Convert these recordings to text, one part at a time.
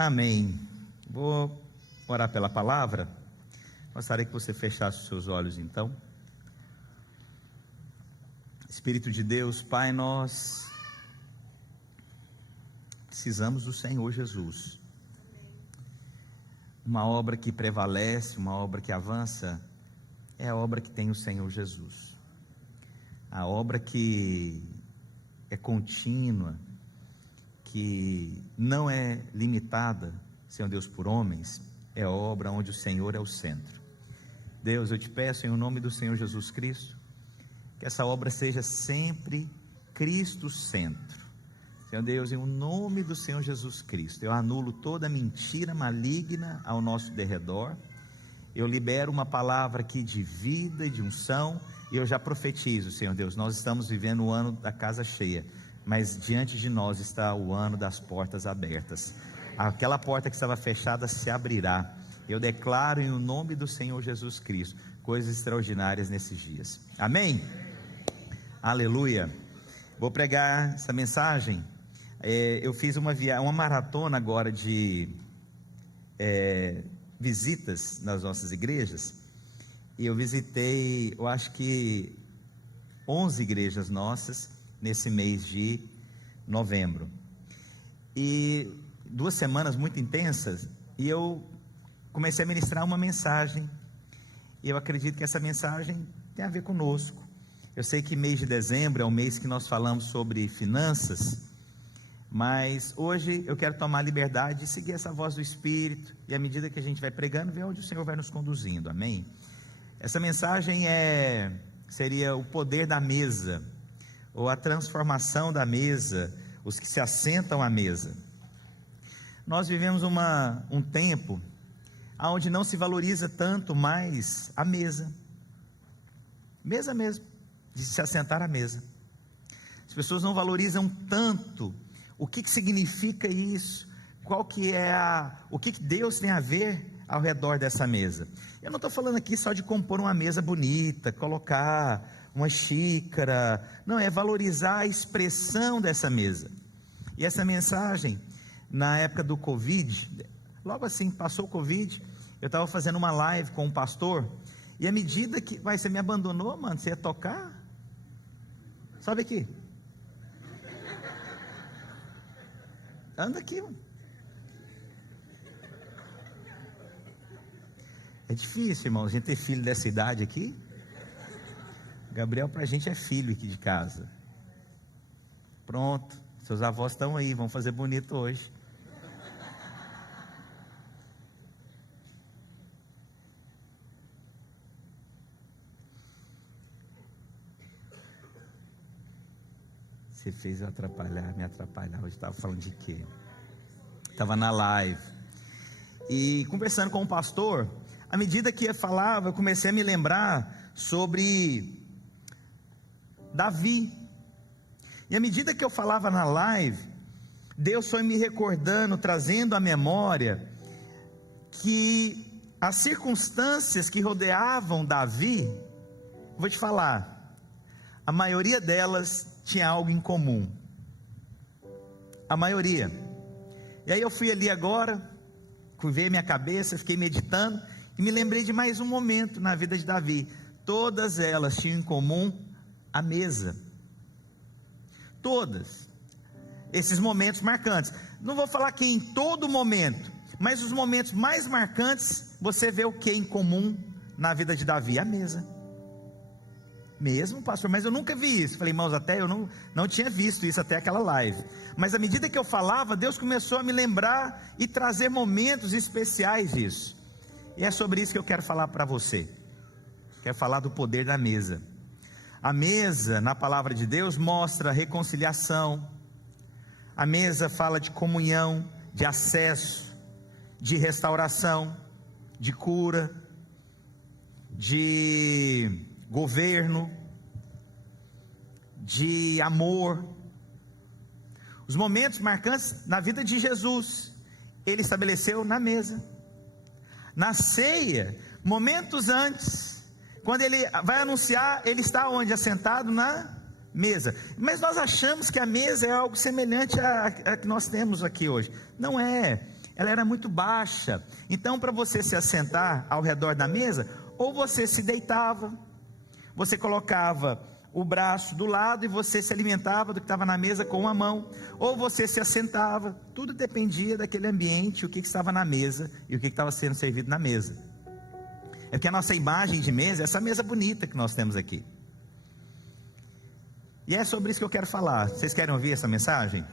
Amém. Vou orar pela palavra. Gostaria que você fechasse os seus olhos então. Espírito de Deus, Pai, nós precisamos do Senhor Jesus. Uma obra que prevalece, uma obra que avança, é a obra que tem o Senhor Jesus. A obra que é contínua, que não é limitada, Senhor Deus, por homens, é a obra onde o Senhor é o centro. Deus, eu te peço em nome do Senhor Jesus Cristo, que essa obra seja sempre Cristo centro. Senhor Deus, em nome do Senhor Jesus Cristo, eu anulo toda mentira maligna ao nosso derredor, eu libero uma palavra aqui de vida e de unção, e eu já profetizo, Senhor Deus, nós estamos vivendo o ano da casa cheia, mas diante de nós está o ano das portas abertas. Aquela porta que estava fechada se abrirá. Eu declaro em nome do Senhor Jesus Cristo coisas extraordinárias nesses dias. Amém? Aleluia. Vou pregar essa mensagem. Eu fiz uma maratona agora de visitas nas nossas igrejas, e eu visitei, eu acho que 11 igrejas nossas nesse mês de novembro, e 2 semanas muito intensas, e eu comecei a ministrar uma mensagem, e eu acredito que essa mensagem tem a ver conosco. Eu sei que mês de dezembro é o mês que nós falamos sobre finanças, mas hoje eu quero tomar a liberdade de seguir essa voz do Espírito, e à medida que a gente vai pregando, ver onde o Senhor vai nos conduzindo, amém? Essa mensagem seria o poder da mesa, ou a transformação da mesa, os que se assentam à mesa. Nós vivemos um tempo onde não se valoriza tanto mais a mesa mesmo, de se assentar à mesa. As pessoas não valorizam tanto o que significa isso, o que Deus tem a ver ao redor dessa mesa. Eu não estou falando aqui só de compor uma mesa bonita, colocar uma xícara, não, é valorizar a expressão dessa mesa. E essa mensagem, na época do Covid, logo assim passou o Covid, eu estava fazendo uma live com um pastor, e à medida que, você me abandonou, mano, você ia tocar? Sobe aqui. Anda aqui, mano. É difícil, irmão, a gente ter filho dessa idade aqui. Gabriel pra gente é filho aqui de casa. Pronto, seus avós estão aí, vão fazer bonito hoje. Você fez eu me atrapalhar. Hoje estava falando de quê? Estava na live e conversando com o pastor. À medida que eu falava, eu comecei a me lembrar sobre Davi. E à medida que eu falava na live, Deus foi me recordando, trazendo à memória que as circunstâncias que rodeavam Davi, vou te falar, a maioria delas tinha algo em comum. A maioria. E aí eu fui ali agora, curvei minha cabeça, fiquei meditando, e me lembrei de mais um momento na vida de Davi. Todas elas tinham em comum a mesa. Todas. Esses momentos marcantes. Não vou falar que em todo momento, mas os momentos mais marcantes, você vê o que em comum na vida de Davi? A mesa. Mesmo, pastor, mas eu nunca vi isso. Falei, irmãos, até eu não tinha visto isso até aquela live. Mas à medida que eu falava, Deus começou a me lembrar e trazer momentos especiais disso. E é sobre isso que eu quero falar para você. Quero falar do poder da mesa. A mesa, na palavra de Deus, mostra reconciliação. A mesa fala de comunhão, de acesso, de restauração, de cura, de governo, de amor. Os momentos marcantes na vida de Jesus, Ele estabeleceu na mesa. Na ceia, momentos antes, quando Ele vai anunciar, Ele está onde? Assentado na mesa. Mas nós achamos que a mesa é algo semelhante a que nós temos aqui hoje. Não é. ela era muito baixa. Então, para você se assentar ao redor da mesa, ou você se deitava, você colocava o braço do lado e você se alimentava do que estava na mesa com uma mão, ou você se assentava. Tudo dependia daquele ambiente, o que estava na mesa e o que estava sendo servido na mesa. É porque a nossa imagem de mesa é essa mesa bonita que nós temos aqui. E é sobre isso que eu quero falar. Vocês querem ouvir essa mensagem?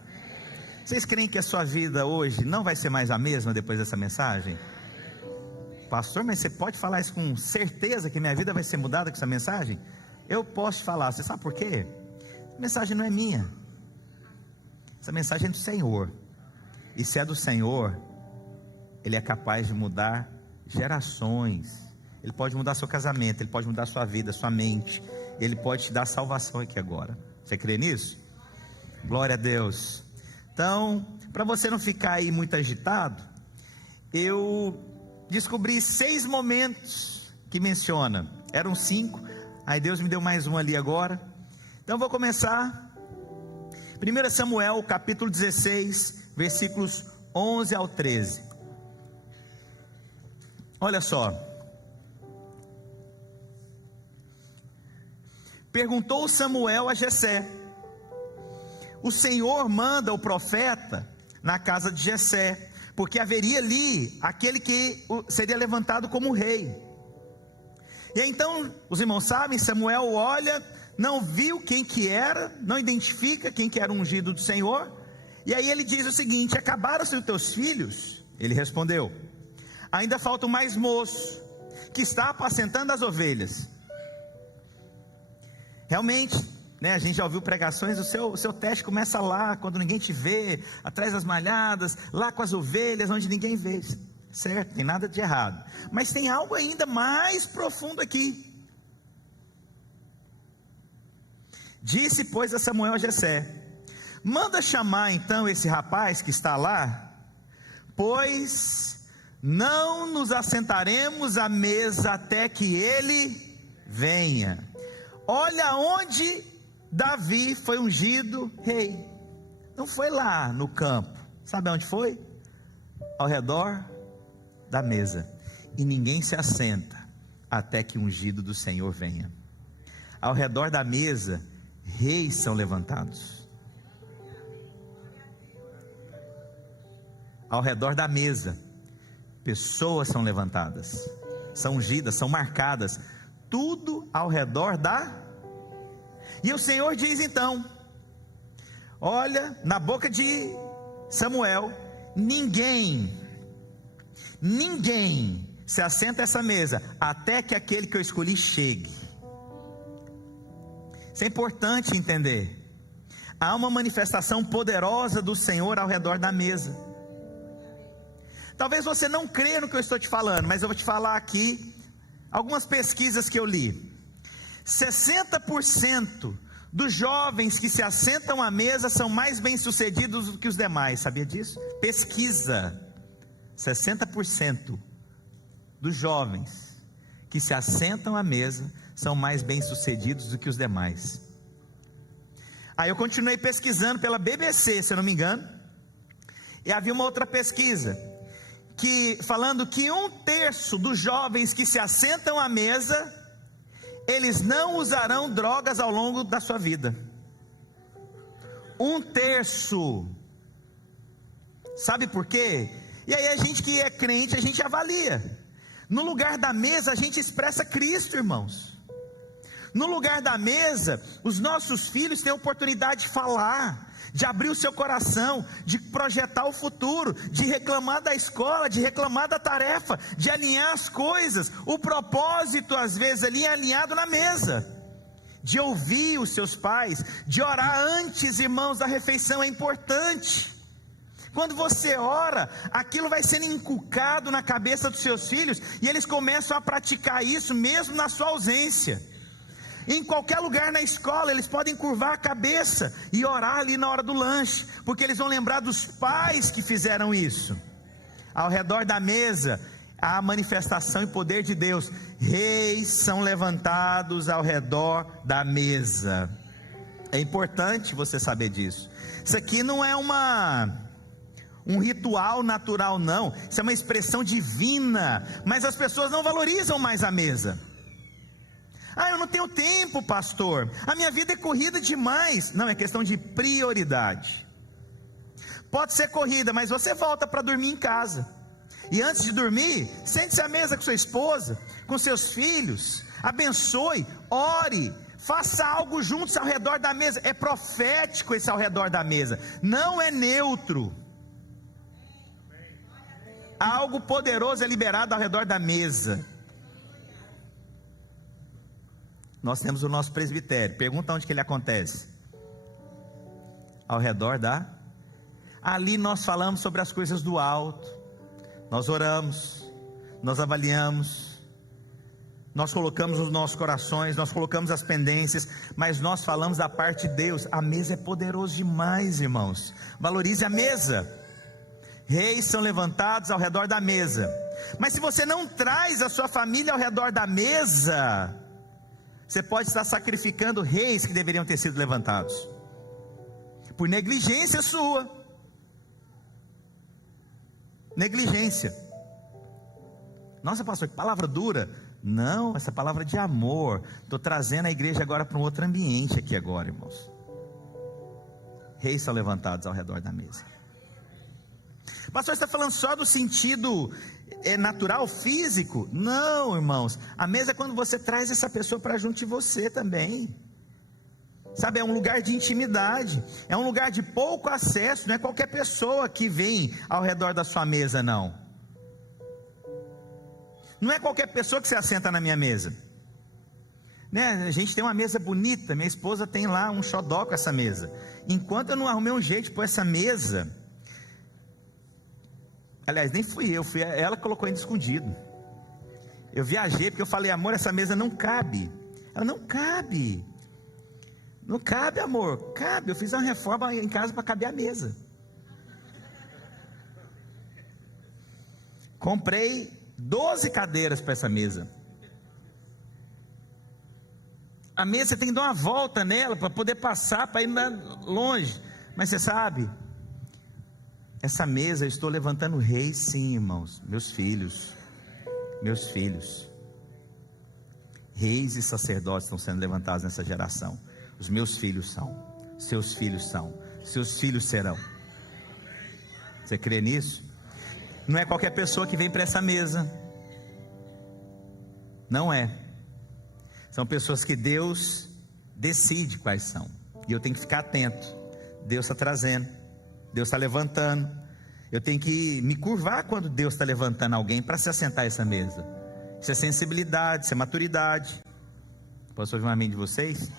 Vocês creem que a sua vida hoje não vai ser mais a mesma depois dessa mensagem? Pastor, mas você pode falar isso com certeza que minha vida vai ser mudada com essa mensagem? Eu posso falar. Você sabe por quê? A mensagem não é minha. Essa mensagem é do Senhor. E se é do Senhor, Ele é capaz de mudar gerações. Ele pode mudar seu casamento, Ele pode mudar sua vida, sua mente. Ele pode te dar salvação aqui agora. Você crê nisso? Glória a Deus. Então, para você não ficar aí muito agitado, eu descobri 6 momentos que menciona. Eram 5, aí Deus me deu mais um ali agora. Então vou começar. 1 Samuel capítulo 16, versículos 11 ao 13. Olha só. Perguntou Samuel a Jessé: o Senhor manda o profeta na casa de Jessé, porque haveria ali aquele que seria levantado como rei. E aí, então, os irmãos sabem, Samuel olha, não viu quem que era, não identifica quem que era o ungido do Senhor, e aí ele diz o seguinte: acabaram-se os teus filhos? Ele respondeu: ainda falta o mais moço, que está apacentando as ovelhas. Realmente, né, a gente já ouviu pregações, o seu teste começa lá, quando ninguém te vê, atrás das malhadas, lá com as ovelhas, onde ninguém vê. Certo, tem nada de errado, mas tem algo ainda mais profundo aqui. Disse, pois, a Samuel a Jessé: manda chamar então esse rapaz que está lá, pois não nos assentaremos à mesa até que ele venha. Olha onde Davi foi ungido rei. Não foi lá no campo. Sabe onde foi? Ao redor da mesa. E ninguém se assenta até que o ungido do Senhor venha. Ao redor da mesa, reis são levantados. Ao redor da mesa, pessoas são levantadas, são ungidas, são marcadas. Tudo ao redor E o Senhor diz então: olha, na boca de Samuel, ninguém se assenta a essa mesa, até que aquele que eu escolhi chegue. Isso é importante entender. Há uma manifestação poderosa do Senhor ao redor da mesa. Talvez você não creia no que eu estou te falando, mas eu vou te falar aqui algumas pesquisas que eu li. 60% dos jovens que se assentam à mesa são mais bem-sucedidos do que os demais. Sabia disso? Pesquisa. 60% dos jovens que se assentam à mesa são mais bem-sucedidos do que os demais. Aí eu continuei pesquisando pela BBC, se eu não me engano, e havia uma outra pesquisa falando que 1/3 dos jovens que se assentam à mesa, eles não usarão drogas ao longo da sua vida. 1/3. Sabe por quê? E aí a gente que é crente, a gente avalia. No lugar da mesa a gente expressa Cristo, irmãos. No lugar da mesa, os nossos filhos têm a oportunidade de falar, de abrir o seu coração, de projetar o futuro, de reclamar da escola, de reclamar da tarefa, de alinhar as coisas. O propósito às vezes ali é alinhado na mesa, de ouvir os seus pais, de orar antes, irmãos, da refeição é importante. Quando você ora, aquilo vai sendo inculcado na cabeça dos seus filhos, e eles começam a praticar isso mesmo na sua ausência. Em qualquer lugar na escola, eles podem curvar a cabeça e orar ali na hora do lanche, porque eles vão lembrar dos pais que fizeram isso. Ao redor da mesa, há a manifestação e poder de Deus. Reis são levantados ao redor da mesa. É importante você saber disso. Isso aqui não é um ritual natural, não. Isso é uma expressão divina. Mas as pessoas não valorizam mais a mesa. Ah, eu não tenho tempo, pastor. A minha vida é corrida demais. Não, é questão de prioridade. Pode ser corrida, mas você volta para dormir em casa. E antes de dormir, sente-se à mesa com sua esposa, com seus filhos. Abençoe, ore, faça algo juntos ao redor da mesa. É profético esse ao redor da mesa. Não é neutro. Algo poderoso é liberado ao redor da mesa. Nós temos o nosso presbitério. Pergunta onde que ele acontece. Ao redor da... Ali nós falamos sobre as coisas do alto. Nós oramos, nós avaliamos, nós colocamos os nossos corações, nós colocamos as pendências, mas nós falamos da parte de Deus. A mesa é poderoso demais, irmãos. Valorize a mesa. Reis são levantados ao redor da mesa. Mas se você não traz a sua família ao redor da mesa, você pode estar sacrificando reis que deveriam ter sido levantados, por negligência sua. Negligência. Nossa, pastor, que palavra dura. Não, essa palavra é de amor. Estou trazendo a igreja agora para um outro ambiente aqui agora, irmãos. Reis são levantados ao redor da mesa. Pastor, está falando só do sentido natural, físico? Não, irmãos. A mesa é quando você traz essa pessoa para junto de você também. Sabe, é um lugar de intimidade, é um lugar de pouco acesso. Não é qualquer pessoa que vem ao redor da sua mesa, não. Não é qualquer pessoa que se assenta na minha mesa, né? A gente tem uma mesa bonita, minha esposa tem lá um xodó com essa mesa. Enquanto eu não arrumei um jeito de pôr essa mesa, aliás, nem fui eu, fui ela que colocou ainda escondido. Eu viajei porque eu falei, amor, essa mesa não cabe. Ela, não cabe. Não cabe, amor. Cabe, eu fiz uma reforma em casa para caber a mesa. Comprei 12 cadeiras para essa mesa. A mesa você tem que dar uma volta nela para poder passar, para ir longe. Mas você sabe, essa mesa eu estou levantando reis, sim, irmãos. Meus filhos. Reis e sacerdotes estão sendo levantados nessa geração. Os meus filhos são, seus filhos são, seus filhos serão. Você crê nisso? Não é qualquer pessoa que vem para essa mesa. Não é. São pessoas que Deus decide quais são. E eu tenho que ficar atento. Deus está trazendo, Deus está levantando. Eu tenho que me curvar quando Deus está levantando alguém para se assentar a essa mesa. Isso é sensibilidade, isso é maturidade. Posso ouvir um amém de vocês?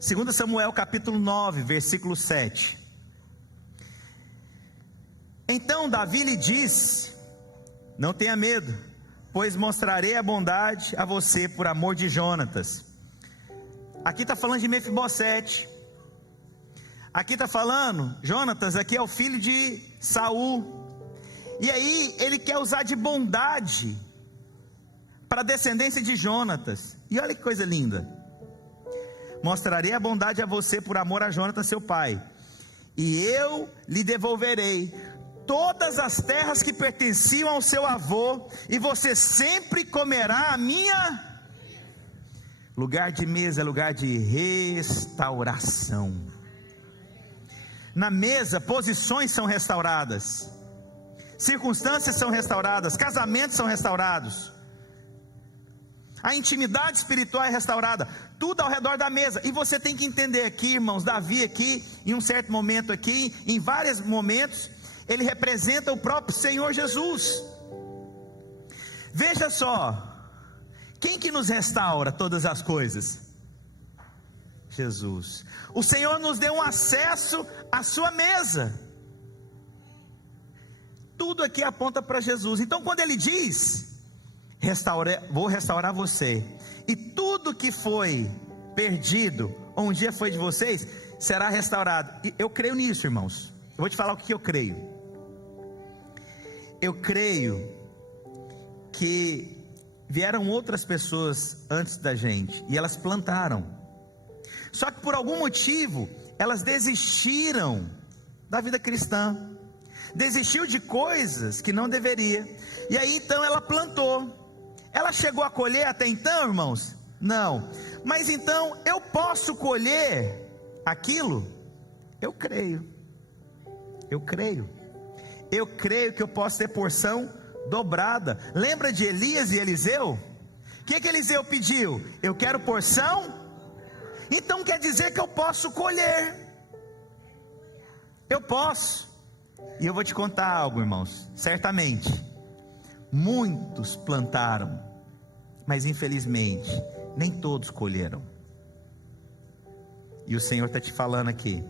2 Samuel capítulo 9, versículo 7. Então Davi lhe disse: não tenha medo, pois mostrarei a bondade a você por amor de Jonatas. Aqui está falando de Mefibosete. Aqui está falando, Jonatas aqui é o filho de Saul. E aí ele quer usar de bondade para a descendência de Jonatas. E olha que coisa linda. Mostrarei a bondade a você por amor a Jonatas seu pai, e eu lhe devolverei todas as terras que pertenciam ao seu avô, e você sempre comerá a minha... Lugar de mesa é lugar de restauração. Na mesa, posições são restauradas, circunstâncias são restauradas, casamentos são restaurados, a intimidade espiritual é restaurada, tudo ao redor da mesa. E você tem que entender aqui, irmãos, Davi aqui, em um certo momento aqui, em vários momentos, ele representa o próprio Senhor Jesus. Veja só, quem que nos restaura todas as coisas? Jesus. O Senhor nos deu um acesso à sua mesa. Tudo aqui aponta para Jesus. Então quando ele diz: vou restaurar você, e tudo que foi perdido, ou um dia foi de vocês, será restaurado. E eu creio nisso, irmãos. Eu vou te falar o que eu creio. Eu creio que vieram outras pessoas antes da gente, e elas plantaram. Só que por algum motivo, elas desistiram da vida cristã, desistiu de coisas que não deveria, e aí então ela plantou. Ela chegou a colher até então, irmãos? Não. Mas então eu posso colher aquilo? Eu creio que eu posso ter porção dobrada. Lembra de Elias e Eliseu? O que Eliseu pediu? Eu quero porção. Então quer dizer que eu posso colher. Eu posso. E eu vou te contar algo, irmãos. Certamente muitos plantaram, mas infelizmente nem todos colheram. E o Senhor está te falando aqui: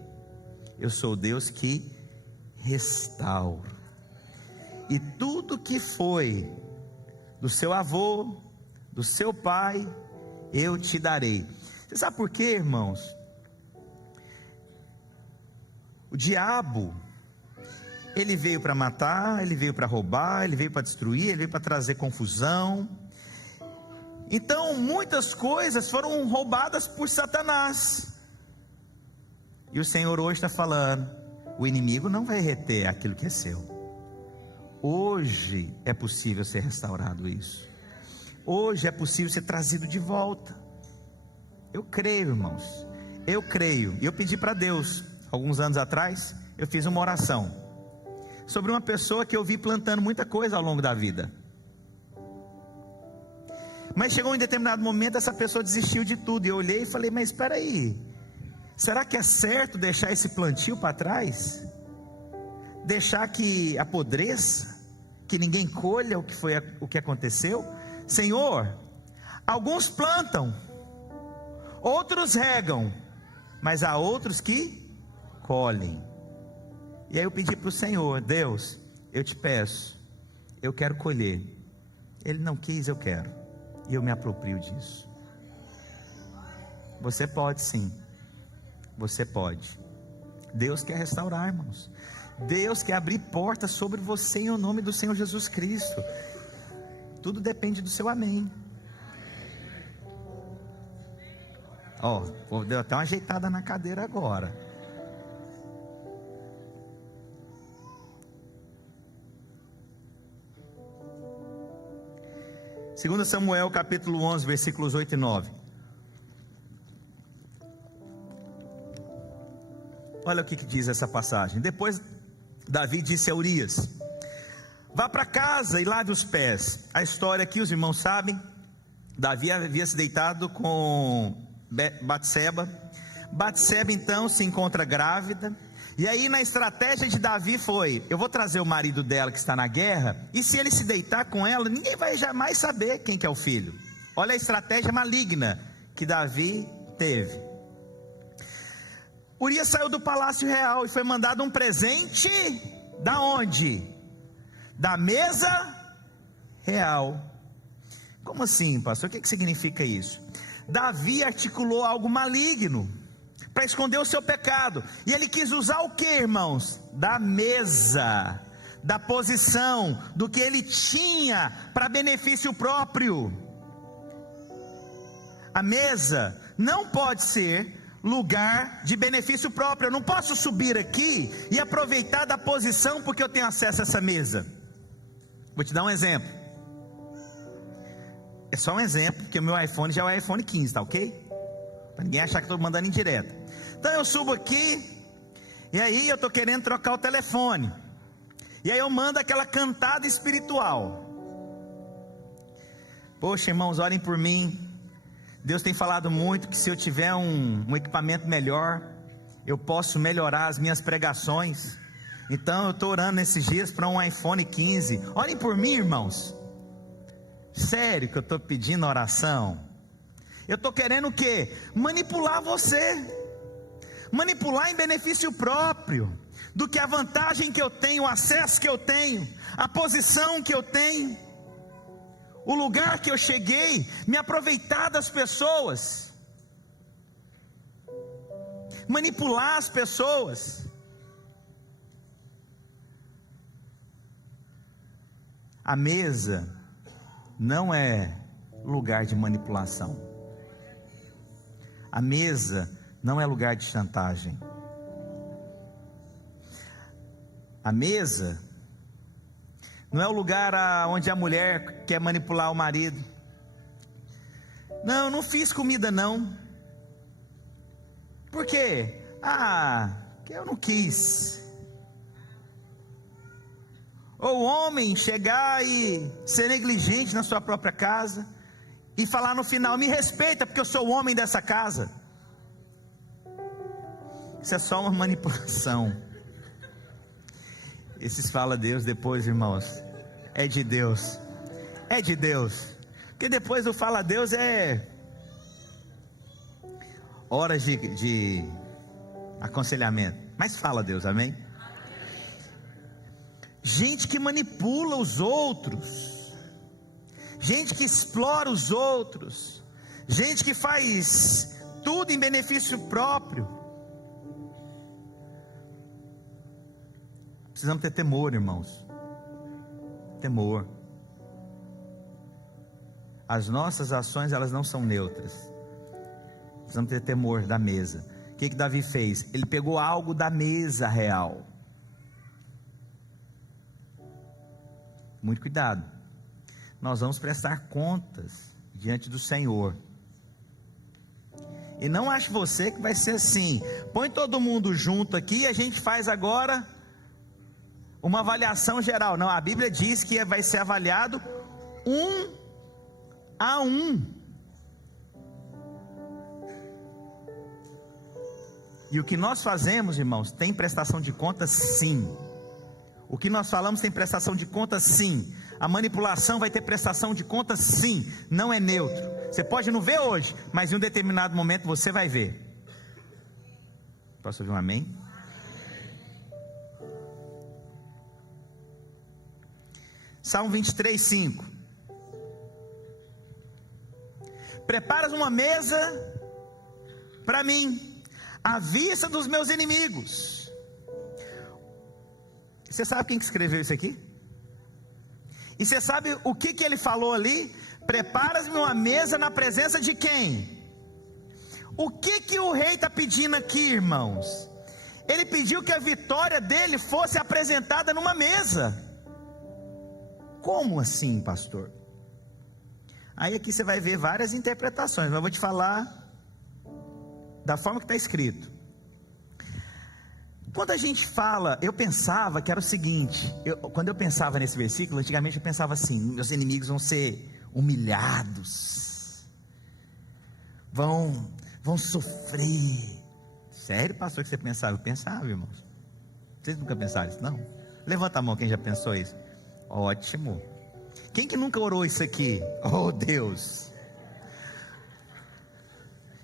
eu sou o Deus que restauro, e tudo que foi do seu avô, do seu pai, eu te darei. Você sabe por quê, irmãos? O diabo, ele veio para matar, ele veio para roubar, ele veio para destruir, ele veio para trazer confusão. Então muitas coisas foram roubadas por Satanás, e o Senhor hoje está falando: o inimigo não vai reter aquilo que é seu. Hoje é possível ser restaurado isso. Hoje é possível ser trazido de volta. Eu creio, irmãos. Eu creio. E eu pedi para Deus, alguns anos atrás, eu fiz uma oração sobre uma pessoa que eu vi plantando muita coisa ao longo da vida. Mas chegou em determinado momento, essa pessoa desistiu de tudo. E eu olhei e falei: mas espera aí, será que é certo deixar esse plantio para trás? Deixar que apodreça? Que ninguém colha o que aconteceu? Senhor, alguns plantam, outros regam, mas há outros que colhem. E aí eu pedi para o Senhor: Deus, eu te peço, eu quero colher. Ele não quis, eu quero, e eu me aproprio disso. Você pode sim. Você pode. Deus quer restaurar, irmãos. Deus quer abrir portas sobre você em nome do Senhor Jesus Cristo. Tudo depende do seu amém. Deu até uma ajeitada na cadeira agora. Segundo Samuel capítulo 11, versículos 8 e 9. Olha o que diz essa passagem. Depois Davi disse a Urias: vá para casa e lave os pés. A história aqui os irmãos sabem. Davi havia se deitado com Batseba. Batseba então se encontra grávida. E aí na estratégia de Davi foi: eu vou trazer o marido dela que está na guerra, e se ele se deitar com ela, ninguém vai jamais saber quem que é o filho. Olha a estratégia maligna que Davi teve. Urias saiu do palácio real e foi mandado um presente. Da onde? Da mesa real. Como assim, pastor? O que significa isso? Davi articulou algo maligno para esconder o seu pecado, e ele quis usar o que, irmãos? Da mesa, da posição, do que ele tinha para benefício próprio. A mesa não pode ser lugar de benefício próprio. Eu não posso subir aqui e aproveitar da posição porque eu tenho acesso a essa mesa. Vou te dar um exemplo. É só um exemplo, porque o meu iPhone já é o iPhone 15, tá ok? Para ninguém achar que estou mandando em direto. Então eu subo aqui, e aí eu estou querendo trocar o telefone, e aí eu mando aquela cantada espiritual. Poxa, irmãos, orem por mim. Deus tem falado muito que se eu tiver um equipamento melhor, eu posso melhorar as minhas pregações. Então eu estou orando nesses dias para um iPhone 15. Orem por mim, irmãos. Sério que eu estou pedindo oração. Eu estou querendo o quê? Manipular você. Manipular em benefício próprio. Do que a vantagem que eu tenho, o acesso que eu tenho, a posição que eu tenho, o lugar que eu cheguei, me aproveitar das pessoas, manipular as pessoas. A mesa não é lugar de manipulação. A mesa não é lugar de chantagem. A mesa não é o lugar onde a mulher quer manipular o marido. Não fiz comida não. Por quê? Que eu não quis. Ou o homem chegar e ser negligente na sua própria casa e falar no final: me respeita porque eu sou o homem dessa casa. Isso é só uma manipulação. Esses fala Deus depois, irmãos, é de Deus. É de Deus. Porque depois o fala Deus é horas de aconselhamento. Mas fala Deus, amém? Gente que manipula os outros, gente que explora os outros, gente que faz tudo em benefício próprio. Precisamos ter temor, irmãos. Temor. As nossas ações, elas não são neutras. Precisamos ter temor da mesa. O que Davi fez? Ele pegou algo da mesa real. Muito cuidado. Nós vamos prestar contas diante do Senhor. E não ache você que vai ser assim: põe todo mundo junto aqui e a gente faz agora uma avaliação geral. Não, a Bíblia diz que vai ser avaliado 1 a 1. E o que nós fazemos, irmãos, tem prestação de contas, sim. O que nós falamos tem prestação de contas, sim. A manipulação vai ter prestação de contas, sim. Não é neutro. Você pode não ver hoje, mas em um determinado momento você vai ver. Posso ouvir um amém? Salmo 23, 5. Preparas uma mesa para mim, à vista dos meus inimigos. Você sabe quem que escreveu isso aqui? E você sabe o que ele falou ali? Preparas-me uma mesa na presença de quem? O que o rei está pedindo aqui, irmãos? Ele pediu que a vitória dele fosse apresentada numa mesa. Como assim, pastor? Aí aqui você vai ver várias interpretações, mas eu vou te falar da forma que está escrito. Quando a gente fala, eu pensava que era o seguinte, quando eu pensava nesse versículo, antigamente eu pensava assim: meus inimigos vão ser humilhados, vão sofrer. Sério, pastor, que você pensava? Eu pensava, irmãos. Vocês nunca pensaram isso, não? Levanta a mão quem já pensou isso. Ótimo. Quem que nunca orou isso aqui? Oh Deus,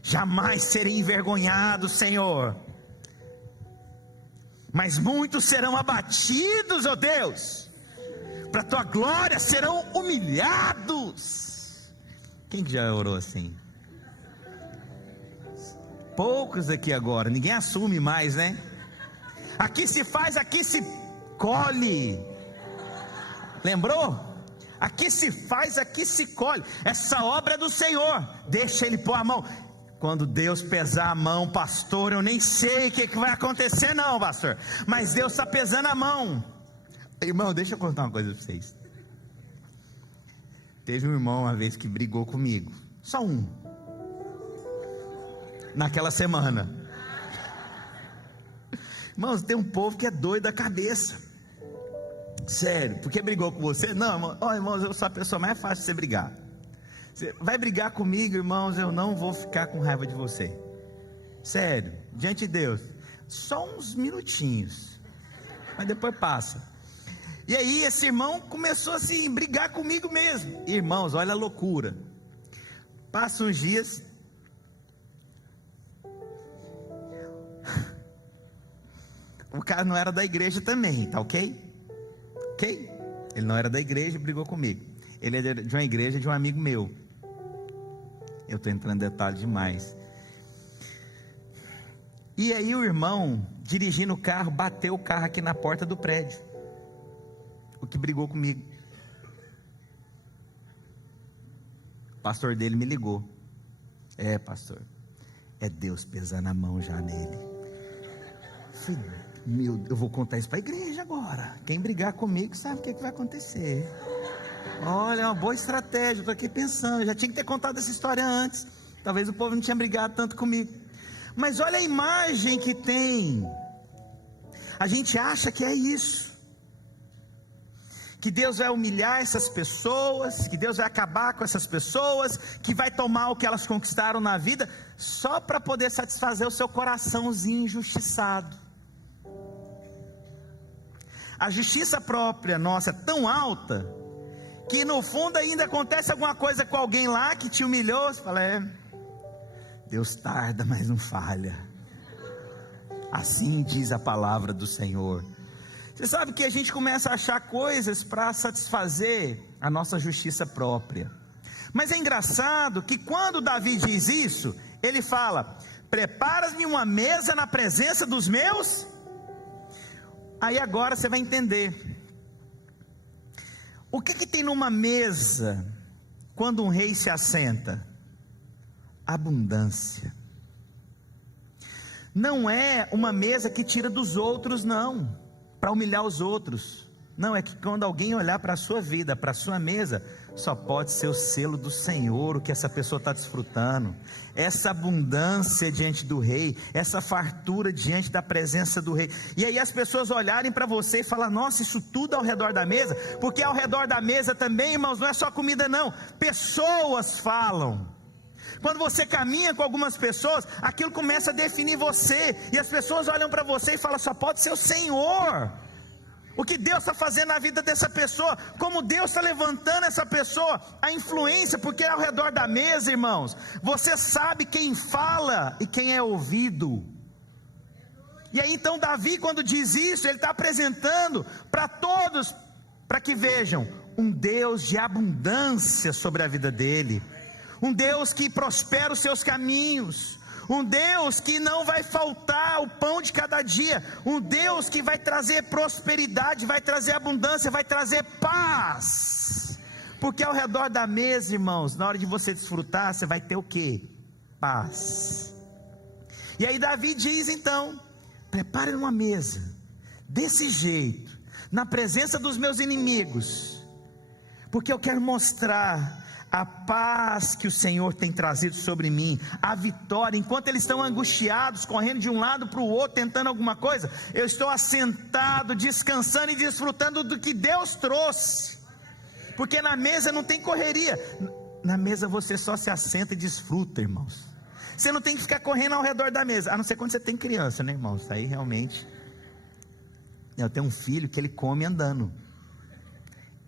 jamais serei envergonhado, Senhor, mas muitos serão abatidos, oh Deus, para a tua glória serão humilhados. Quem que já orou assim? Poucos aqui agora, ninguém assume mais, né? Aqui se faz, aqui se colhe. Lembrou? Aqui se faz, aqui se colhe. Essa obra é do Senhor, deixa Ele pôr a mão. Quando Deus pesar a mão, pastor, eu nem sei o que vai acontecer não, pastor, mas Deus está pesando a mão. Irmão, deixa eu contar uma coisa para vocês. Teve um irmão uma vez que brigou comigo, só um, naquela semana. Irmãos, tem um povo que é doido da cabeça. Sério, porque brigou com você? Não, irmãos, eu sou a pessoa mais fácil de você brigar. Você vai brigar comigo, irmãos, eu não vou ficar com raiva de você. Sério, diante de Deus, só uns minutinhos, mas depois passa. E aí esse irmão começou assim, brigar comigo mesmo. Irmãos, olha a loucura. Passa uns dias, o cara não era da igreja também, tá ok? Ok? Ele não era da igreja e brigou comigo. Ele é de uma igreja de um amigo meu. Eu estou entrando em detalhe demais. E aí o irmão, dirigindo o carro, bateu o carro aqui na porta do prédio. O que brigou comigo. O pastor dele me ligou. Pastor, é Deus pesando a mão já nele. Filho, Eu vou contar isso para a igreja agora. Quem brigar comigo sabe o que vai acontecer. Olha, é uma boa estratégia. Estou aqui pensando, eu já tinha que ter contado essa história antes. Talvez o povo não tinha brigado tanto comigo. Mas olha a imagem que tem. A gente acha que é isso, que Deus vai humilhar essas pessoas, que Deus vai acabar com essas pessoas, que vai tomar o que elas conquistaram na vida, só para poder satisfazer o seu coraçãozinho injustiçado. A justiça própria nossa é tão alta, que no fundo ainda acontece alguma coisa com alguém lá que te humilhou, você fala, Deus tarda, mas não falha. Assim diz a palavra do Senhor. Você sabe que a gente começa a achar coisas para satisfazer a nossa justiça própria. Mas é engraçado que quando Davi diz isso, ele fala, preparas-me uma mesa na presença dos meus. Aí agora você vai entender. O que tem numa mesa, quando um rei se assenta? Abundância. Não é uma mesa que tira dos outros, não, para humilhar os outros. Não, é que quando alguém olhar para a sua vida, para a sua mesa, só pode ser o selo do Senhor, o que essa pessoa está desfrutando, essa abundância diante do rei, essa fartura diante da presença do rei. E aí as pessoas olharem para você e falar, nossa, isso tudo ao redor da mesa, porque ao redor da mesa também, irmãos, não é só comida não, pessoas falam. Quando você caminha com algumas pessoas, aquilo começa a definir você, e as pessoas olham para você e falam, só pode ser o Senhor. O que Deus está fazendo na vida dessa pessoa, como Deus está levantando essa pessoa, a influência, porque ao redor da mesa, irmãos, você sabe quem fala e quem é ouvido. E aí então Davi, quando diz isso, ele está apresentando para todos, para que vejam, um Deus de abundância sobre a vida dele, um Deus que prospera os seus caminhos, um Deus que não vai faltar o pão de cada dia, um Deus que vai trazer prosperidade, vai trazer abundância, vai trazer paz, porque ao redor da mesa, irmãos, na hora de você desfrutar, você vai ter o quê? Paz. E aí Davi diz então, prepare uma mesa, desse jeito, na presença dos meus inimigos, porque eu quero mostrar a paz que o Senhor tem trazido sobre mim, a vitória, enquanto eles estão angustiados, correndo de um lado para o outro, tentando alguma coisa, eu estou assentado, descansando e desfrutando do que Deus trouxe, porque na mesa não tem correria, na mesa você só se assenta e desfruta, irmãos, você não tem que ficar correndo ao redor da mesa, a não ser quando você tem criança, né, irmãos? Isso aí realmente, eu tenho um filho que ele come andando,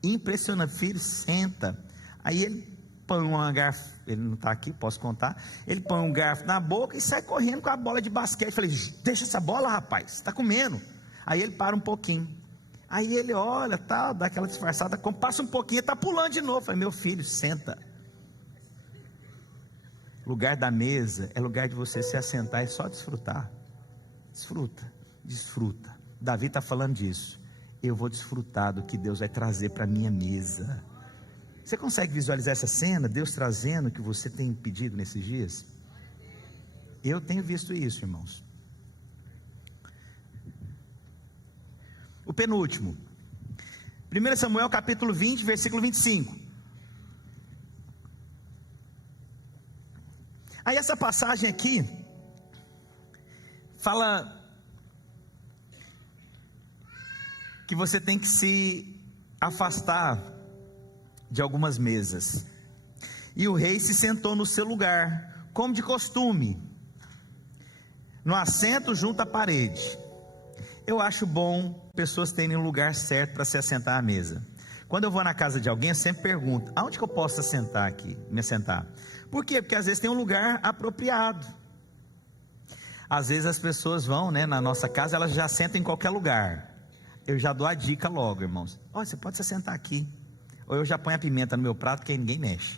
impressionante, filho senta, aí ele põe uma garfo, ele não está aqui, posso contar, ele põe um garfo na boca e sai correndo com a bola de basquete, falei, deixa essa bola rapaz, está comendo, aí ele para um pouquinho, aí ele olha, tal, dá aquela disfarçada, passa um pouquinho, está pulando de novo, falei, meu filho, senta, lugar da mesa, é lugar de você se assentar e só desfrutar, desfruta, Davi está falando disso, eu vou desfrutar do que Deus vai trazer para a minha mesa. Você consegue visualizar essa cena, Deus trazendo o que você tem pedido nesses dias? Eu tenho visto isso, irmãos. O penúltimo, 1 Samuel capítulo 20, versículo 25. Aí essa passagem aqui, fala que você tem que se afastar de algumas mesas, e o rei se sentou no seu lugar, como de costume, no assento junto à parede. Eu acho bom pessoas terem um lugar certo para se assentar à mesa. Quando eu vou na casa de alguém, eu sempre pergunto, aonde que eu posso assentar aqui, me assentar? Por quê? Porque às vezes tem um lugar apropriado, às vezes as pessoas vão, né, na nossa casa, elas já sentam em qualquer lugar, eu já dou a dica logo, irmãos, olha, você pode se assentar aqui, ou eu já ponho a pimenta no meu prato, que aí ninguém mexe.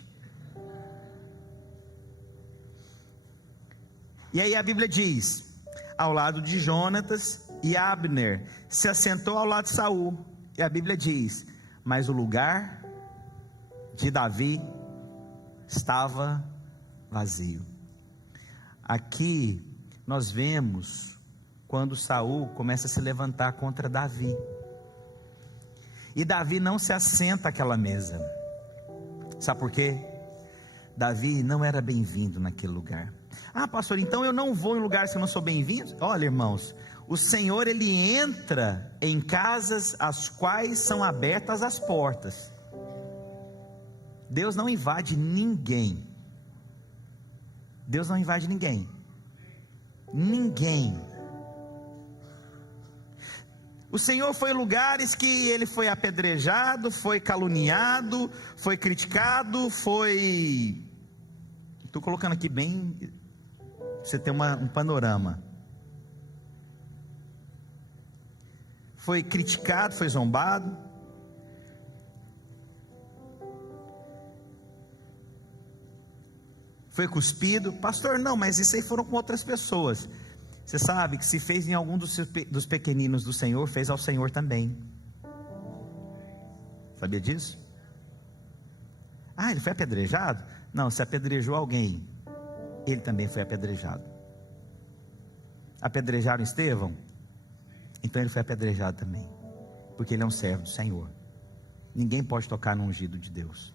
E aí a Bíblia diz, ao lado de Jonatas e Abner, se assentou ao lado de Saul, e a Bíblia diz, mas o lugar de Davi estava vazio. Aqui nós vemos quando Saul começa a se levantar contra Davi. E Davi não se assenta àquela mesa. Sabe por quê? Davi não era bem-vindo naquele lugar. Ah, pastor, então eu não vou em lugares que eu não sou bem-vindo? Olha, irmãos, o Senhor, Ele entra em casas as quais são abertas as portas. Deus não invade ninguém. Deus não invade ninguém. Ninguém. O Senhor foi em lugares que Ele foi apedrejado, foi caluniado, foi criticado, foi... Estou colocando aqui bem, pra você ter um panorama. Foi criticado, foi zombado. Foi cuspido. Pastor, não, mas isso aí foram com outras pessoas. Você sabe que se fez em algum dos pequeninos do Senhor, fez ao Senhor também. Sabia disso? Ah, ele foi apedrejado? Não, se apedrejou alguém, ele também foi apedrejado. Apedrejaram Estevão? Então ele foi apedrejado também, porque ele é um servo do Senhor. Ninguém pode tocar no ungido de Deus.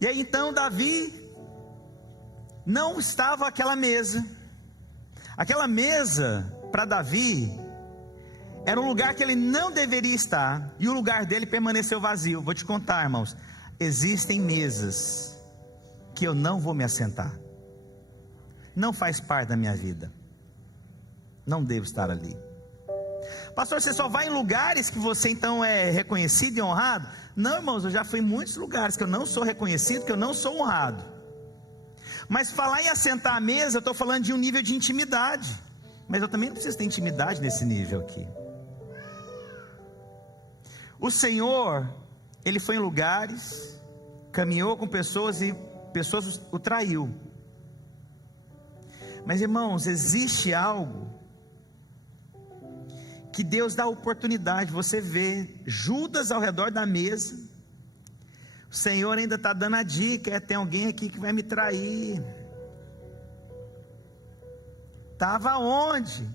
E aí então Davi não estava àquela mesa. Aquela mesa para Davi era um lugar que ele não deveria estar, e o lugar dele permaneceu vazio. Vou te contar, irmãos, existem mesas que eu não vou me assentar, não faz parte da minha vida, não devo estar ali. Pastor, você só vai em lugares que você então é reconhecido e honrado? Não, irmãos, eu já fui em muitos lugares que eu não sou reconhecido, que eu não sou honrado. Mas falar em assentar à mesa, eu estou falando de um nível de intimidade, mas eu também não preciso ter intimidade nesse nível aqui. O Senhor, Ele foi em lugares, caminhou com pessoas e pessoas o traiu. Mas irmãos, existe algo que Deus dá oportunidade. Você vê Judas ao redor da mesa, o Senhor ainda está dando a dica: tem alguém aqui que vai me trair. Estava onde?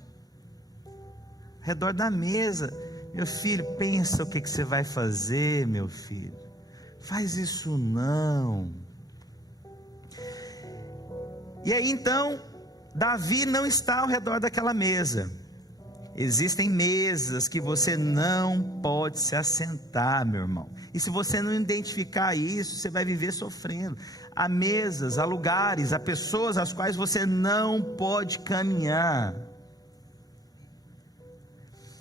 Ao redor da mesa. Meu filho, pensa o que você vai fazer, meu filho. Faz isso não. E aí então, Davi não está ao redor daquela mesa. Existem mesas que você não pode se assentar, meu irmão. E se você não identificar isso, você vai viver sofrendo. Há mesas, há lugares, há pessoas às quais você não pode caminhar.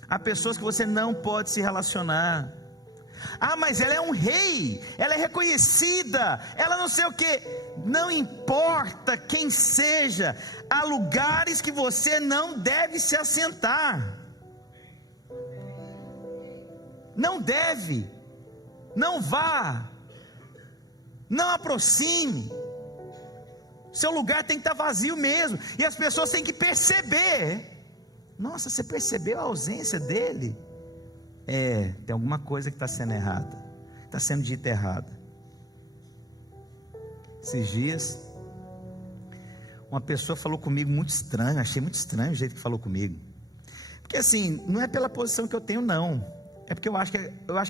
Há pessoas que você não pode se relacionar. Ah, mas ela é um rei, ela é reconhecida, ela não sei o que. Não importa quem seja, há lugares que você não deve se assentar. Não deve, não vá, não aproxime. Seu lugar tem que estar vazio mesmo, e as pessoas têm que perceber. Nossa, você percebeu a ausência dele? Tem alguma coisa que está sendo errada, está sendo dita errada. Esses dias, uma pessoa falou comigo muito estranho, achei muito estranho o jeito que falou comigo. Porque assim, não é pela posição que eu tenho não, é porque eu acho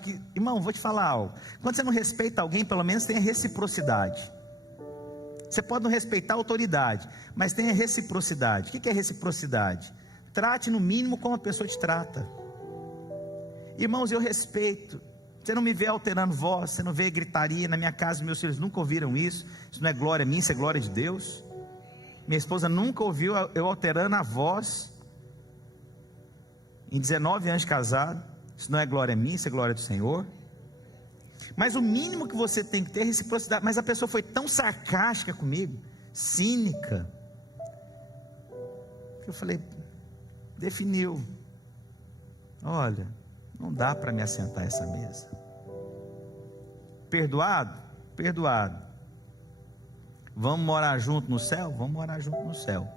que, irmão, vou te falar algo. Quando você não respeita alguém, pelo menos tenha reciprocidade. Você pode não respeitar a autoridade, mas tenha reciprocidade. O que é reciprocidade? Trate no mínimo como a pessoa te trata. Irmãos, eu respeito. Você não me vê alterando voz, você não vê gritaria na minha casa. Meus filhos nunca ouviram isso. Isso não é glória minha, isso é glória de Deus. Minha esposa nunca ouviu eu alterando a voz em 19 anos de casado. Isso não é glória minha, isso é glória do Senhor. Mas o mínimo que você tem que ter é reciprocidade. Mas a pessoa foi tão sarcástica comigo, cínica, que eu falei, definiu. Olha, não dá para me assentar essa mesa. Perdoado? Perdoado. Vamos morar junto no céu? Vamos morar junto no céu.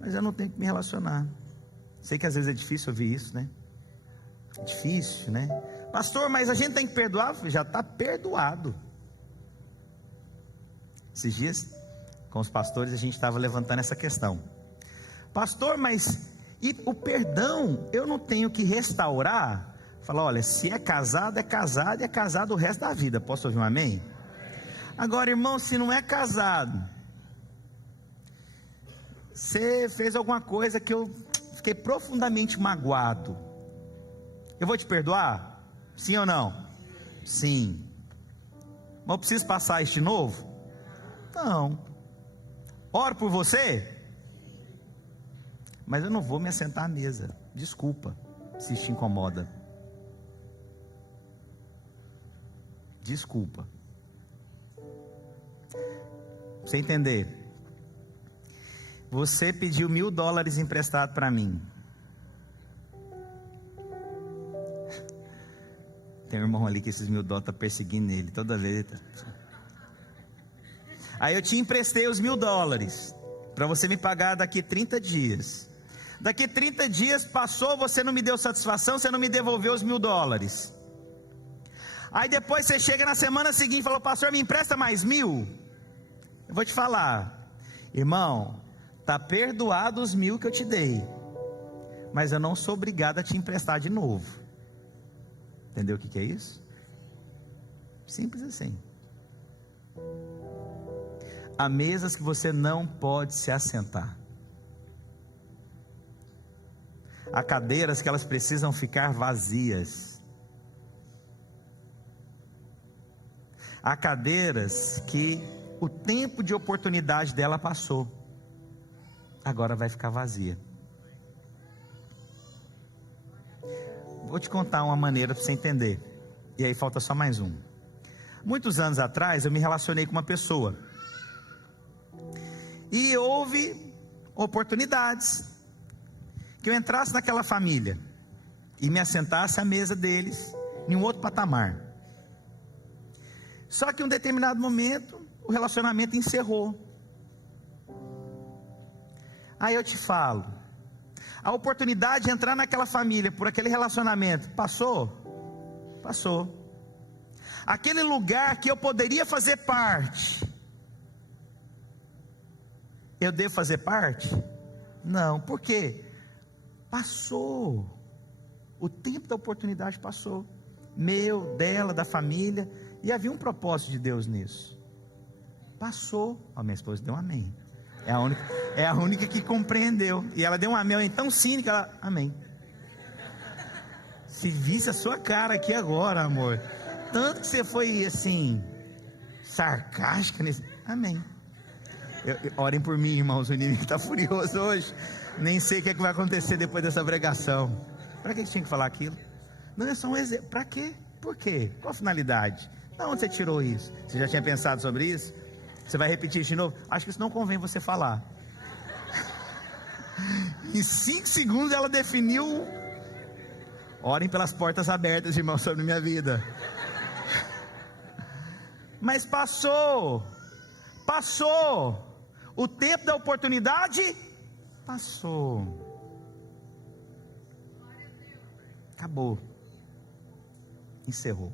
Mas eu não tenho que me relacionar. Sei que às vezes é difícil ouvir isso, né? É difícil, né? Pastor, mas a gente tem que perdoar? Já está perdoado. Esses dias, com os pastores, a gente estava levantando essa questão. Pastor, mas e o perdão eu não tenho que restaurar? Fala, olha, se é casado e é casado o resto da vida. Posso ouvir um amém? Agora, irmão, se não é casado, você fez alguma coisa que eu fiquei profundamente magoado, eu vou te perdoar? Sim ou não? Sim. Mas eu preciso passar isso de novo? Não. Oro por você? Mas eu não vou me assentar à mesa. Desculpa, se te incomoda. Desculpa. Pra você entender, você pediu $1.000 emprestado para mim. Tem um irmão ali que esses $1.000 estão perseguindo ele toda vez. Aí eu te emprestei os $1.000 para você me pagar daqui 30 dias. Daqui 30 dias passou, você não me deu satisfação, você não me devolveu os $1.000. Aí depois você chega na semana seguinte e fala, pastor, me empresta mais 1.000? Eu vou te falar, irmão, está perdoado os 1.000 que eu te dei, mas eu não sou obrigado a te emprestar de novo. Entendeu o que é isso? Simples assim. Há mesas que você não pode se assentar. Há cadeiras que elas precisam ficar vazias. Há cadeiras que o tempo de oportunidade dela passou. Agora vai ficar vazia. Vou te contar uma maneira para você entender. E aí falta só mais um. Muitos anos atrás eu me relacionei com uma pessoa. E houve oportunidades que eu entrasse naquela família e me assentasse à mesa deles em um outro patamar. Só que em um determinado momento o relacionamento encerrou. Aí eu te falo, a oportunidade de entrar naquela família por aquele relacionamento passou? Passou. Aquele lugar que eu poderia fazer parte, eu devo fazer parte? Não. Por quê? Passou. O tempo da oportunidade passou. Meu, dela, da família. E havia um propósito de Deus nisso. Passou. A minha esposa deu um amém. É a única que compreendeu. E ela deu um amém tão cínica. Ela, amém. Se visse a sua cara aqui agora, amor. Tanto que você foi assim, sarcástica nesse. Amém. Orem por mim, irmãos. O inimigo está furioso hoje. Nem sei o que vai acontecer depois dessa pregação. Para que tinha que falar aquilo? Não, é só um exemplo. Para quê? Por quê? Qual a finalidade? De onde você tirou isso? Você já tinha pensado sobre isso? Você vai repetir isso de novo? Acho que isso não convém você falar. Em 5 segundos ela definiu. Orem pelas portas abertas, irmão, sobre minha vida. Mas passou. O tempo da oportunidade passou. Acabou. Encerrou.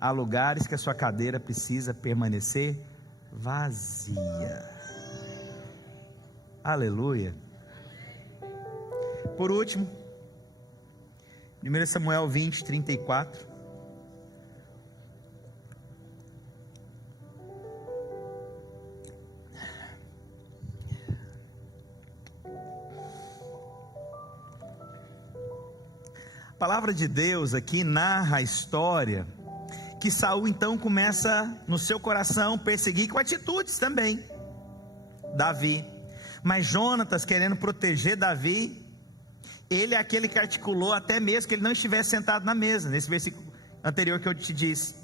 Há lugares que a sua cadeira precisa permanecer vazia. Aleluia. Por último, 1 Samuel 20, 34. A palavra de Deus aqui narra a história que Saul então começa no seu coração perseguir com atitudes também Davi, mas Jonatas, querendo proteger Davi, ele é aquele que articulou até mesmo que ele não estivesse sentado na mesa, nesse versículo anterior que eu te disse.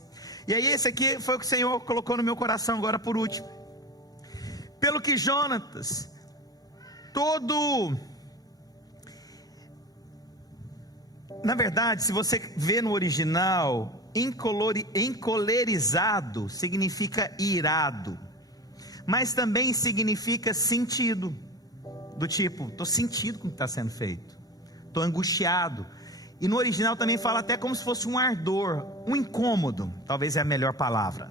E aí esse aqui foi o que o Senhor colocou no meu coração agora por último. Pelo que Jonatas, na verdade, se você vê no original, encolerizado significa irado, mas também significa sentido, do tipo, estou sentindo com o que está sendo feito, estou angustiado. E no original também fala até como se fosse um ardor, um incômodo, talvez é a melhor palavra,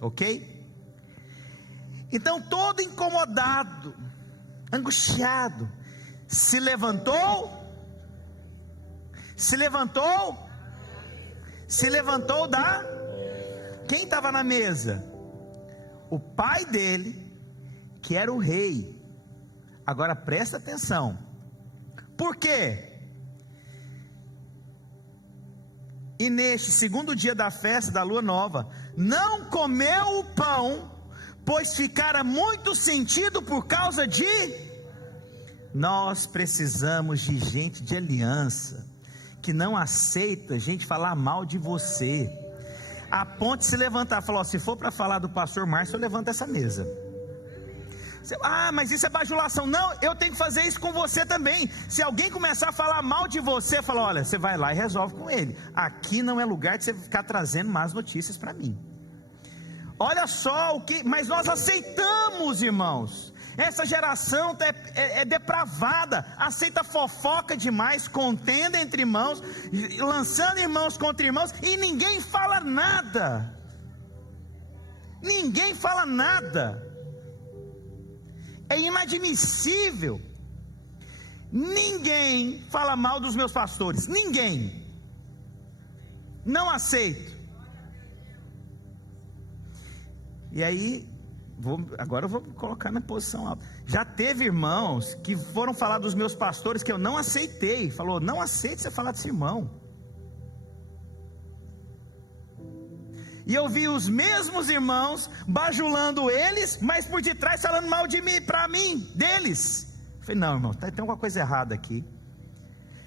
ok? Então todo incomodado angustiado, se levantou da... Quem estava na mesa? O pai dele, que era o rei. Agora presta atenção. Por quê? E neste segundo dia da festa da lua nova, não comeu o pão, pois ficara muito sentido por causa de... Nós precisamos de gente de aliança, que não aceita gente falar mal de você, a ponto de se levantar e falar: se for para falar do pastor Márcio, eu levanto essa mesa. Mas isso é bajulação. Não, eu tenho que fazer isso com você também. Se alguém começar a falar mal de você, fala: olha, você vai lá e resolve com ele. Aqui não é lugar de você ficar trazendo más notícias para mim. Olha só o que... Mas nós aceitamos, irmãos. Essa geração é depravada, aceita fofoca demais, contenda entre irmãos, lançando irmãos contra irmãos, e ninguém fala nada. Ninguém fala nada. É inadmissível. Ninguém fala mal dos meus pastores. Ninguém. Não aceito. E aí, agora eu vou colocar na posição alta. Já teve irmãos que foram falar dos meus pastores que eu não aceitei. Falou: não aceito você falar desse irmão. E eu vi os mesmos irmãos bajulando eles, mas por detrás falando mal de mim, para mim, deles. Eu falei: não, irmão, tem alguma coisa errada aqui.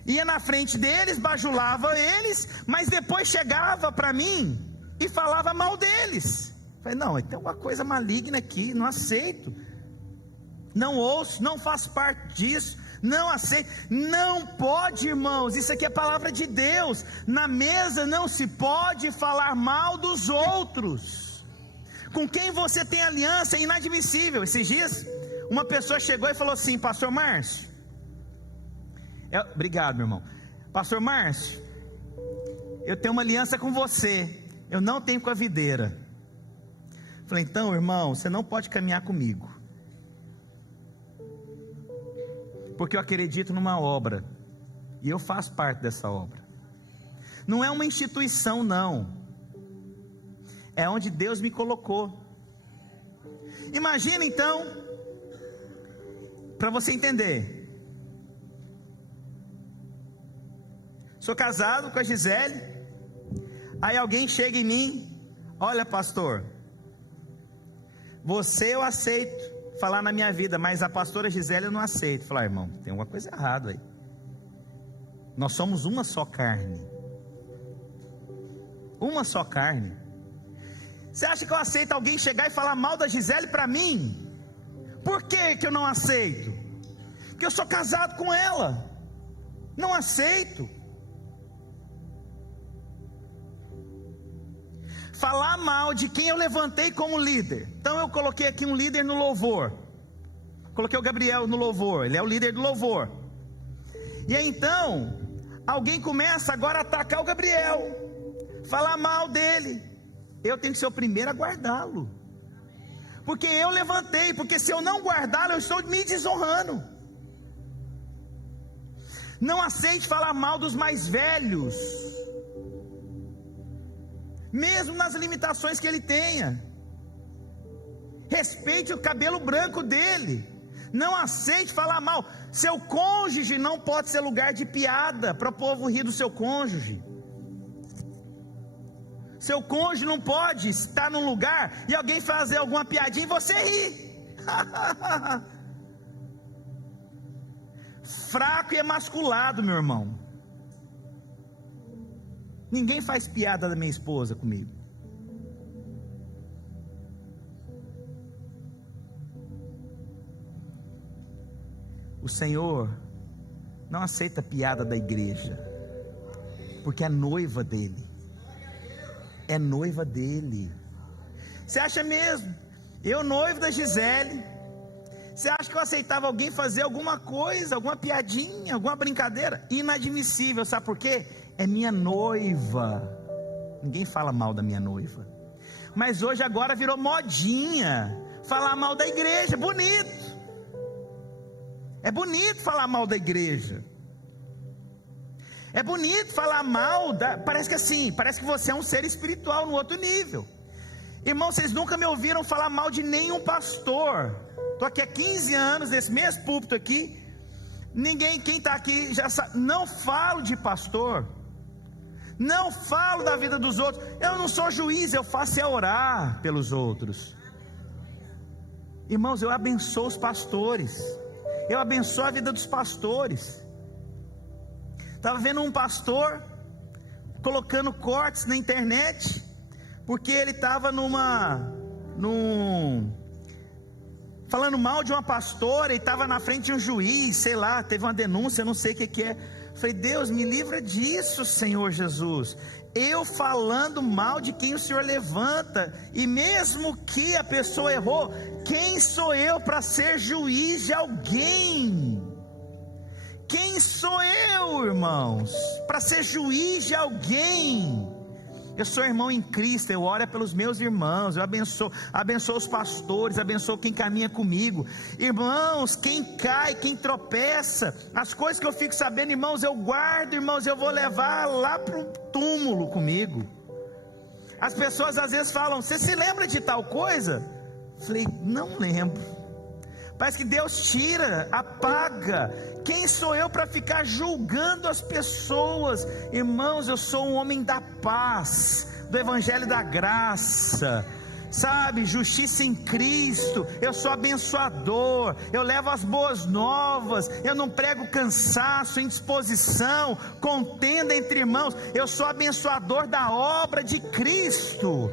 Ia na frente deles, bajulava eles, mas depois chegava para mim e falava mal deles. Eu falei: não, tem alguma coisa maligna aqui, não aceito. Não ouço, não faço parte disso. Não aceito, não pode, irmãos, isso aqui é palavra de Deus. Na mesa não se pode falar mal dos outros. Com quem você tem aliança é inadmissível. Esses dias, uma pessoa chegou e falou assim: pastor Márcio, obrigado, meu irmão. Pastor Márcio, eu tenho uma aliança com você, eu não tenho com a videira. Falei: então, irmão, você não pode caminhar comigo, porque eu acredito numa obra, e eu faço parte dessa obra. Não é uma instituição, não. É onde Deus me colocou. Imagina então, para você entender. Sou casado com a Gisele. Aí alguém chega em mim: olha, pastor, você eu aceito falar na minha vida, mas a pastora Gisele eu não aceito. Falar: irmão, tem alguma coisa errada aí. Nós somos uma só carne. Uma só carne. Você acha que eu aceito alguém chegar e falar mal da Gisele para mim? Por que eu não aceito? Porque eu sou casado com ela. Não aceito. Falar mal de quem eu levantei como líder. Então eu coloquei aqui um líder no louvor. Coloquei o Gabriel no louvor, ele é o líder do louvor. E aí então, alguém começa agora a atacar o Gabriel, falar mal dele. Eu tenho que ser o primeiro a guardá-lo, porque eu levantei. Porque se eu não guardá-lo, eu estou me desonrando. Não aceite falar mal dos mais velhos, mesmo nas limitações que ele tenha. Respeite o cabelo branco dele. Não aceite falar mal. Seu cônjuge não pode ser lugar de piada para o povo rir do seu cônjuge. Seu cônjuge não pode estar num lugar e alguém fazer alguma piadinha e você rir. Fraco e emasculado, meu irmão. Ninguém faz piada da minha esposa comigo. O Senhor não aceita piada da igreja, porque é noiva dele. É noiva dele. Você acha mesmo? Eu, noivo da Gisele, você acha que eu aceitava alguém fazer alguma coisa, alguma piadinha, alguma brincadeira? Inadmissível, sabe por quê? É minha noiva. Ninguém fala mal da minha noiva. Mas hoje agora virou modinha falar mal da igreja. Bonito. É bonito falar mal da igreja. É bonito falar mal parece que assim, parece que você é um ser espiritual no outro nível. Irmão, vocês nunca me ouviram falar mal de nenhum pastor. Estou aqui há 15 anos, nesse mesmo púlpito aqui. Ninguém, quem está aqui já sabe, não falo de pastor. Não falo da vida dos outros. Eu não sou juiz, eu faço é orar pelos outros. Irmãos, eu abençoo os pastores. Eu abençoo a vida dos pastores. Estava vendo um pastor colocando cortes na internet, porque ele estava falando mal de uma pastora, e estava na frente de um juiz, sei lá, teve uma denúncia, eu não sei o que é. Falei, Deus, me livra disso, Senhor Jesus. Eu falando mal de quem o Senhor levanta, e mesmo que a pessoa errou, quem sou eu para ser juiz de alguém? Quem sou eu, irmãos, para ser juiz de alguém? Eu sou irmão em Cristo, eu oro pelos meus irmãos, eu abençoo os pastores, abençoo quem caminha comigo. Irmãos, quem cai, quem tropeça, as coisas que eu fico sabendo, irmãos, eu guardo, irmãos, eu vou levar lá para o túmulo comigo. As pessoas às vezes falam, você se lembra de tal coisa? Eu falei, não lembro. Parece que Deus tira, apaga. Quem sou eu para ficar julgando as pessoas? Irmãos, eu sou um homem da paz, do evangelho da graça, sabe, justiça em Cristo. Eu sou abençoador, eu levo as boas novas, eu não prego cansaço, indisposição, contenda entre irmãos. Eu sou abençoador da obra de Cristo.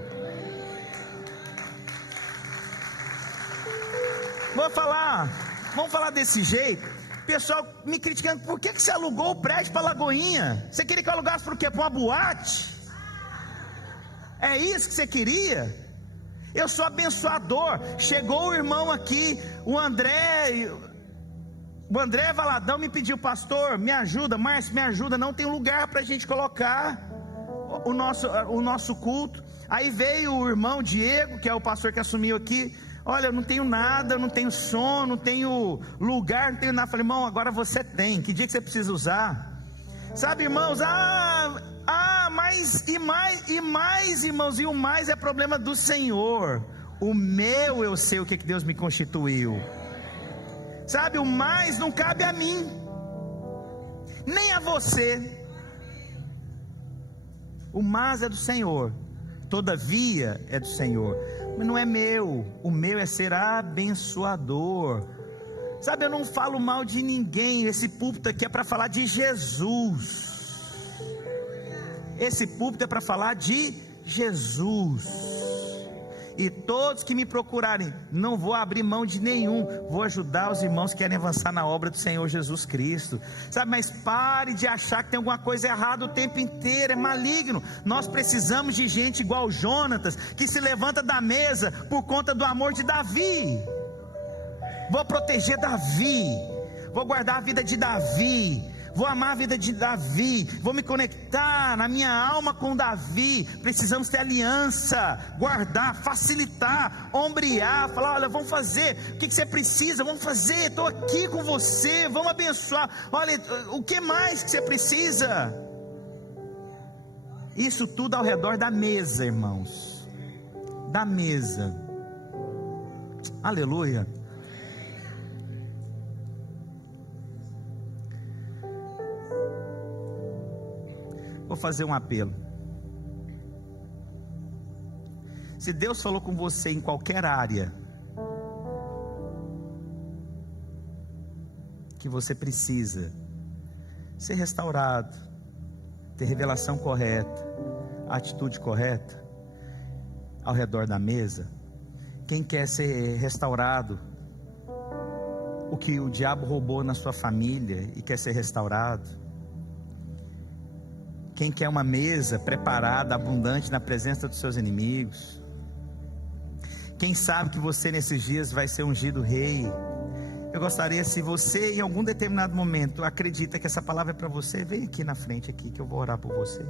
Vamos falar desse jeito. Pessoal me criticando, por que você alugou o prédio para Lagoinha? Você queria que eu alugasse para o quê? Para uma boate? É isso que você queria? Eu sou abençoador. Chegou o irmão aqui, o André Valadão me pediu, pastor, me ajuda, Márcio, me ajuda, não tem lugar para a gente colocar o nosso culto. Aí veio o irmão Diego, que é o pastor que assumiu aqui. Olha, eu não tenho nada, eu não tenho som, não tenho lugar, não tenho nada. Eu falei, irmão, agora você tem. Que dia que você precisa usar? Sabe, irmãos, mais, irmãos, e o mais é problema do Senhor. O meu, eu sei o que Deus me constituiu. Sabe, o mais não cabe a mim, nem a você. O mais é do Senhor. Todavia é do Senhor, mas não é meu. O meu é ser abençoador. Sabe, eu não falo mal de ninguém. Esse púlpito aqui é para falar de Jesus. Esse púlpito é para falar de Jesus. E todos que me procurarem, não vou abrir mão de nenhum, vou ajudar os irmãos que querem avançar na obra do Senhor Jesus Cristo, sabe? Mas pare de achar que tem alguma coisa errada o tempo inteiro, é maligno. Nós precisamos de gente igual Jonatas, que se levanta da mesa por conta do amor de Davi. Vou proteger Davi, vou guardar a vida de Davi, vou amar a vida de Davi, vou me conectar na minha alma com Davi. Precisamos ter aliança, guardar, facilitar, ombrear, falar, olha, vamos fazer, o que você precisa, vamos fazer, estou aqui com você, vamos abençoar, olha, o que mais que você precisa? Isso tudo ao redor da mesa, irmãos, da mesa. Aleluia. Vou fazer um apelo. Se Deus falou com você em qualquer área que você precisa ser restaurado, ter revelação correta, atitude correta, ao redor da mesa, quem quer ser restaurado, o que o diabo roubou na sua família e quer ser restaurado, quem quer uma mesa preparada, abundante na presença dos seus inimigos, quem sabe que você nesses dias vai ser ungido rei. Eu gostaria, se você em algum determinado momento acredita que essa palavra é para você, vem aqui na frente aqui que eu vou orar por você.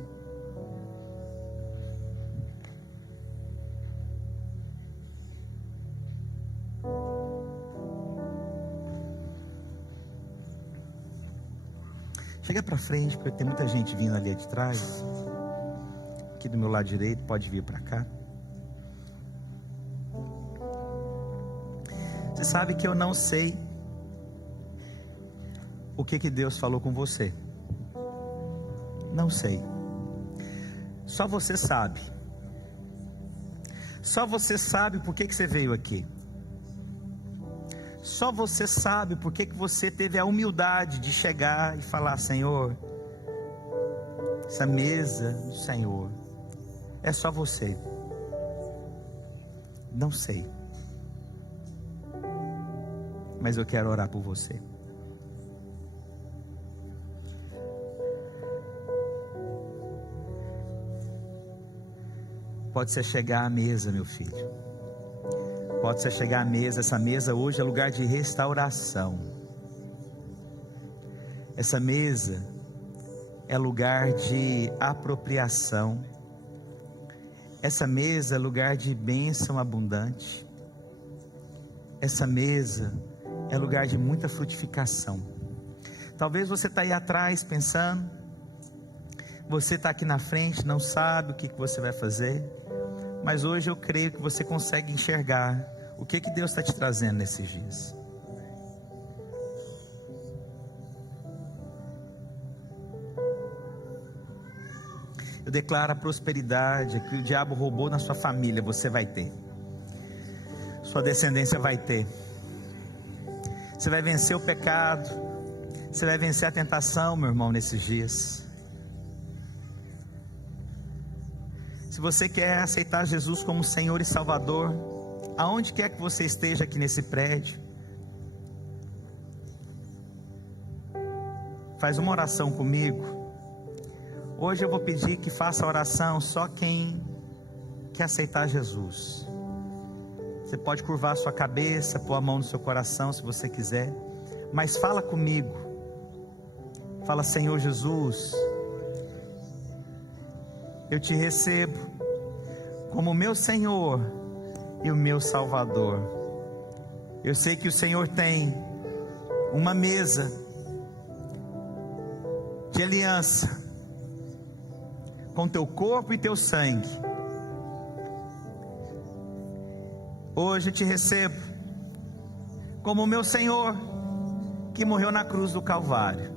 Chega para frente, porque tem muita gente vindo ali de trás. Aqui do meu lado direito, pode vir para cá. Você sabe que eu não sei o que Deus falou com você. Não sei. Só você sabe. Só você sabe por que você veio aqui. Só você sabe por que você teve a humildade de chegar e falar: Senhor, essa mesa do Senhor é só você. Não sei, mas eu quero orar por você. Pode ser chegar à mesa, meu filho. Pode ser chegar à mesa. Essa mesa hoje é lugar de restauração. Essa mesa é lugar de apropriação. Essa mesa é lugar de bênção abundante. Essa mesa é lugar de muita frutificação. Talvez você está aí atrás pensando, você está aqui na frente, não sabe o que você vai fazer, mas hoje eu creio que você consegue enxergar o que Deus está te trazendo nesses dias. Eu declaro a prosperidade que o diabo roubou na sua família, você vai ter. Sua descendência vai ter. Você vai vencer o pecado. Você vai vencer a tentação, meu irmão, nesses dias. Se você quer aceitar Jesus como Senhor e Salvador, aonde quer que você esteja aqui nesse prédio, faz uma oração comigo. Hoje eu vou pedir que faça a oração só quem quer aceitar Jesus. Você pode curvar a sua cabeça, pôr a mão no seu coração se você quiser, mas fala comigo. Fala: Senhor Jesus, eu te recebo como meu Senhor e o meu Salvador. Eu sei que o Senhor tem uma mesa de aliança com teu corpo e teu sangue. Hoje eu te recebo como meu Senhor, que morreu na cruz do Calvário,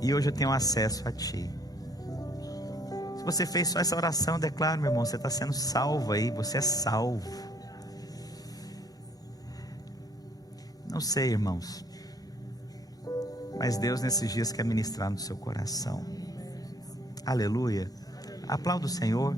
e hoje eu tenho acesso a ti. Se você fez só essa oração, eu declaro, meu irmão, você está sendo salvo aí, você é salvo. Não sei, irmãos, mas Deus nesses dias quer ministrar no seu coração. Aleluia. Aplauda o Senhor.